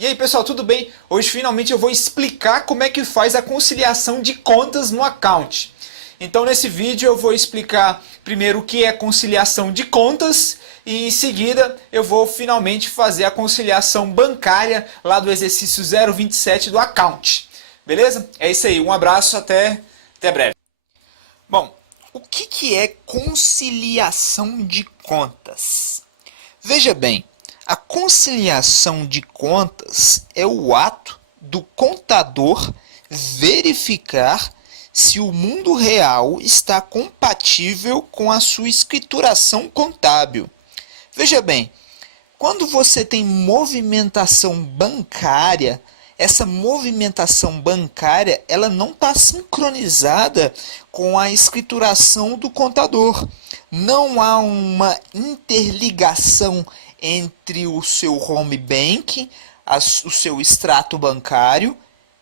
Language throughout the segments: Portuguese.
E aí pessoal, tudo bem? Hoje finalmente eu vou explicar como é que faz a conciliação de contas no account. Então nesse vídeo eu vou explicar primeiro o que é conciliação de contas e em seguida eu vou finalmente fazer a conciliação bancária lá do exercício 027 do account. Beleza? É isso aí, um abraço, até breve. Bom, o que é conciliação de contas? Veja bem, a conciliação de contas é o ato do contador verificar se o mundo real está compatível com a sua escrituração contábil. Veja bem, quando você tem movimentação bancária, essa movimentação bancária ela não está sincronizada com a escrituração do contador. Não há uma interligação entre o seu home bank, o seu extrato bancário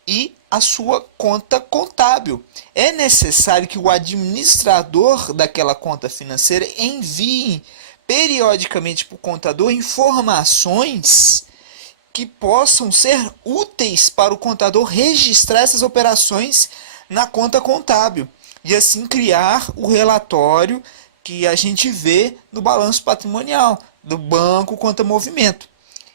e a sua conta contábil. É necessário que o administrador daquela conta financeira envie periodicamente para o contador informações que possam ser úteis para o contador registrar essas operações na conta contábil e assim criar o relatório que a gente vê no balanço patrimonial do banco conta movimento.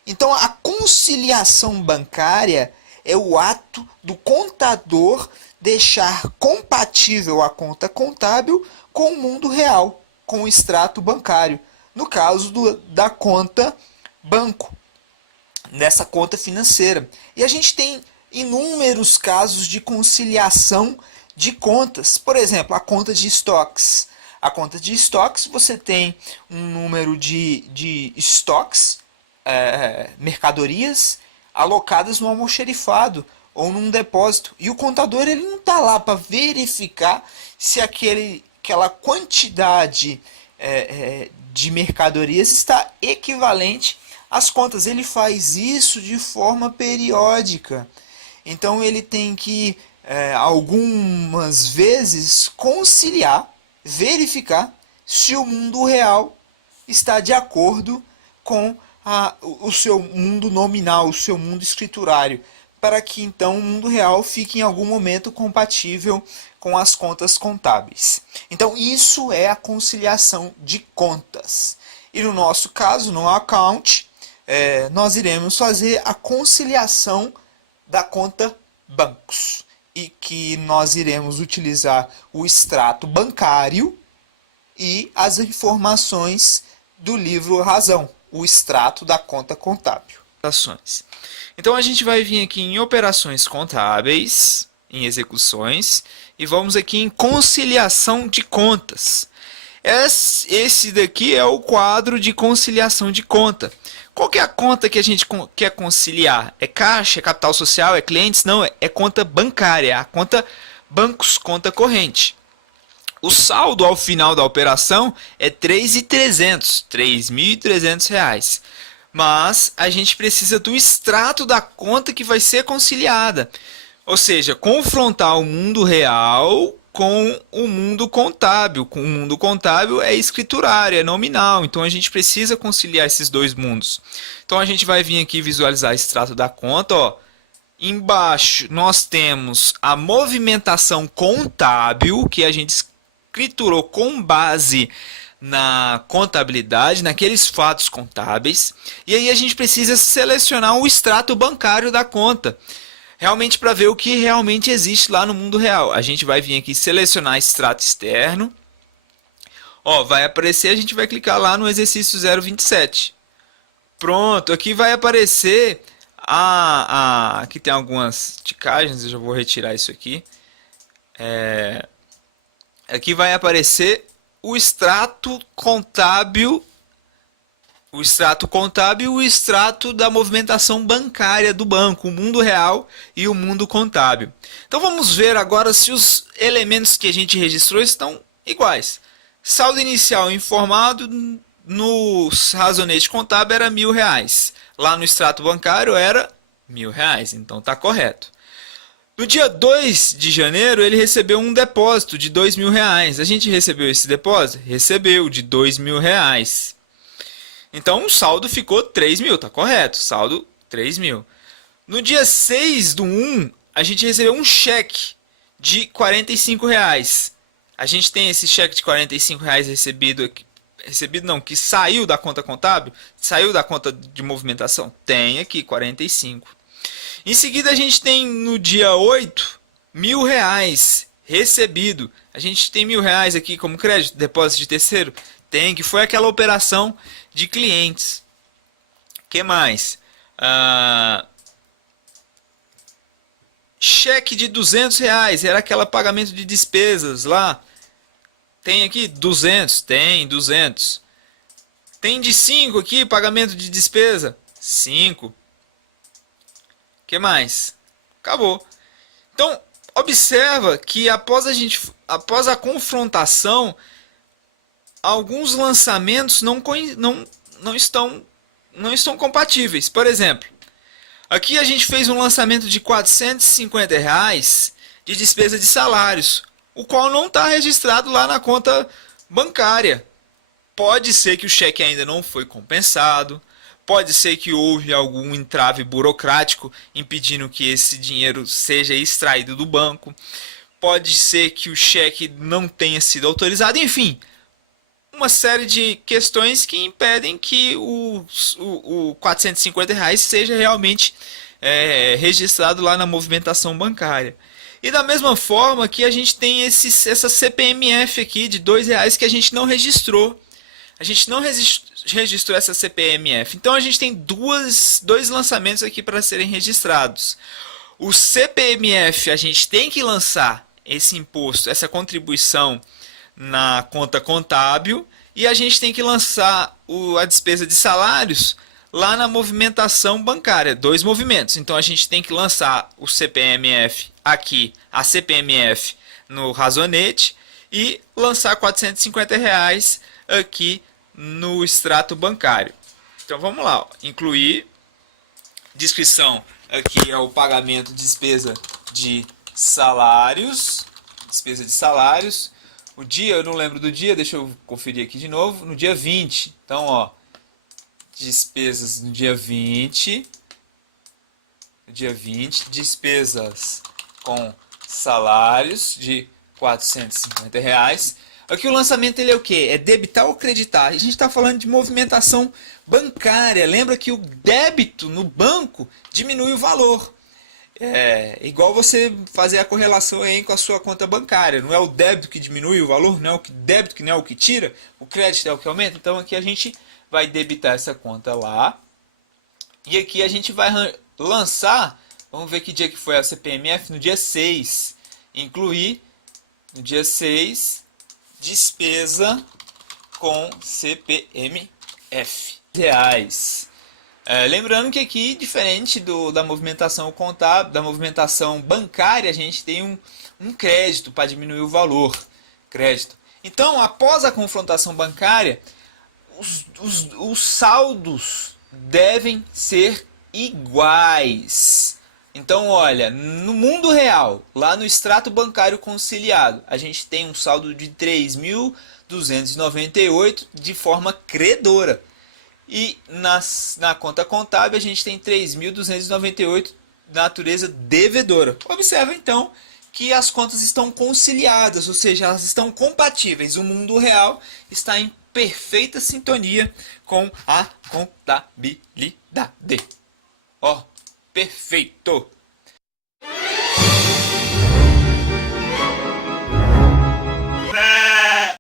Então a conciliação bancária é o ato do contador deixar compatível a conta contábil com o mundo real, com o extrato bancário, no caso da conta banco, nessa conta financeira. E a gente tem inúmeros casos de conciliação de contas. Por exemplo, a conta de estoques. A conta de estoques, você tem um número de estoques, mercadorias, alocadas no almoxerifado ou num depósito. E o contador ele não está lá para verificar se aquela quantidade de mercadorias está equivalente às contas. Ele faz isso de forma periódica. Então ele tem que, algumas vezes, conciliar, verificar se o mundo real está de acordo com o seu mundo nominal, o seu mundo escriturário, para que então o mundo real fique em algum momento compatível com as contas contábeis. Então isso é a conciliação de contas. E no nosso caso, no account, nós iremos fazer a conciliação da conta bancos. E que nós iremos utilizar o extrato bancário e as informações do livro Razão, o extrato da conta contábil. Então a gente vai vir aqui em operações contábeis, em execuções, e vamos aqui em conciliação de contas. Esse daqui é o quadro de conciliação de conta. Qual que é a conta que a gente quer conciliar? É caixa, é capital social, é clientes? Não, é conta bancária, a conta bancos, conta corrente. O saldo ao final da operação é R$ 3.300, mas a gente precisa do extrato da conta que vai ser conciliada. Ou seja, confrontar o mundo real com o mundo contábil. Com o mundo contábil é escriturário, é nominal. Então a gente precisa conciliar esses dois mundos. Então a gente vai vir aqui visualizar o extrato da conta. Ó. Embaixo nós temos a movimentação contábil, que a gente escriturou com base na contabilidade, naqueles fatos contábeis. E aí a gente precisa selecionar o extrato bancário da conta. Realmente para ver o que realmente existe lá no mundo real. A gente vai vir aqui selecionar extrato externo. Ó, vai aparecer, a gente vai clicar lá no exercício 027. Pronto, aqui vai aparecer aqui tem algumas ticagens, eu já vou retirar isso aqui. Aqui vai aparecer o extrato contábil, e o extrato da movimentação bancária do banco, o mundo real e o mundo contábil. Então vamos ver agora se os elementos que a gente registrou estão iguais. Saldo inicial informado no razonete contábil era R$ 1.000. Lá no extrato bancário era R$ 1.000, então está correto. No dia 2 de janeiro ele recebeu um depósito de R$ 2.000. A gente recebeu esse depósito? Recebeu, de R$ 2.000. Então o saldo ficou 3.000, tá correto, saldo 3.000. No dia 6/1, a gente recebeu um cheque de R$ 45. A gente tem esse cheque de R$ 45 recebido aqui. Recebido não, que saiu da conta contábil, saiu da conta de movimentação. Tem aqui 45. Em seguida a gente tem no dia 8, R$ 1.000 recebido. A gente tem R$ 1.000 aqui como crédito, depósito de terceiro. Tem, que foi aquela operação de clientes. Que mais? Cheque de R$ 200, era aquele pagamento de despesas lá. Tem aqui 200, tem 200. Tem de 5 aqui, pagamento de despesa, 5. Que mais? Acabou. Então, observa que após a confrontação, alguns lançamentos não estão compatíveis. Por exemplo, aqui a gente fez um lançamento de R$ 450 de despesa de salários, o qual não está registrado lá na conta bancária. Pode ser que o cheque ainda não foi compensado, pode ser que houve algum entrave burocrático impedindo que esse dinheiro seja extraído do banco, pode ser que o cheque não tenha sido autorizado, enfim, uma série de questões que impedem que o R$ 450 seja realmente registrado lá na movimentação bancária. E da mesma forma que a gente tem essa CPMF aqui de R$ 2 que a gente não registrou. A gente não registrou essa CPMF. Então a gente tem dois lançamentos aqui para serem registrados. O CPMF, a gente tem que lançar esse imposto, essa contribuição na conta contábil, e a gente tem que lançar a despesa de salários lá na movimentação bancária, 2 movimentos. Então a gente tem que lançar o CPMF aqui, a CPMF no Razonete, e lançar R$ 450 aqui no extrato bancário. Então vamos lá, ó. Incluir, descrição aqui é o pagamento de despesa de salários, o dia, eu não lembro do dia, deixa eu conferir aqui de novo, no dia 20, então ó, despesas no dia 20, despesas com salários de R$ 450. Aqui o lançamento ele é o que? É debitar ou creditar? A gente está falando de movimentação bancária. Lembra que o débito no banco diminui o valor. É igual você fazer a correlação aí com a sua conta bancária. Não é o débito que diminui o valor, não é o débito que não é o que tira, o crédito é o que aumenta. Então aqui a gente vai debitar essa conta lá. E aqui a gente vai lançar, vamos ver que dia que foi a CPMF, no dia 6. Incluir no dia 6, despesa com CPMF reais. Lembrando que aqui, diferente da movimentação contábil, da movimentação bancária, a gente tem um crédito para diminuir o valor. Crédito. Então, após a confrontação bancária, os saldos devem ser iguais. Então, olha, no mundo real, lá no extrato bancário conciliado, a gente tem um saldo de 3.298 de forma credora. E na conta contábil a gente tem 3.298 natureza devedora. Observa então que as contas estão conciliadas, ou seja, elas estão compatíveis. O mundo real está em perfeita sintonia com a contabilidade.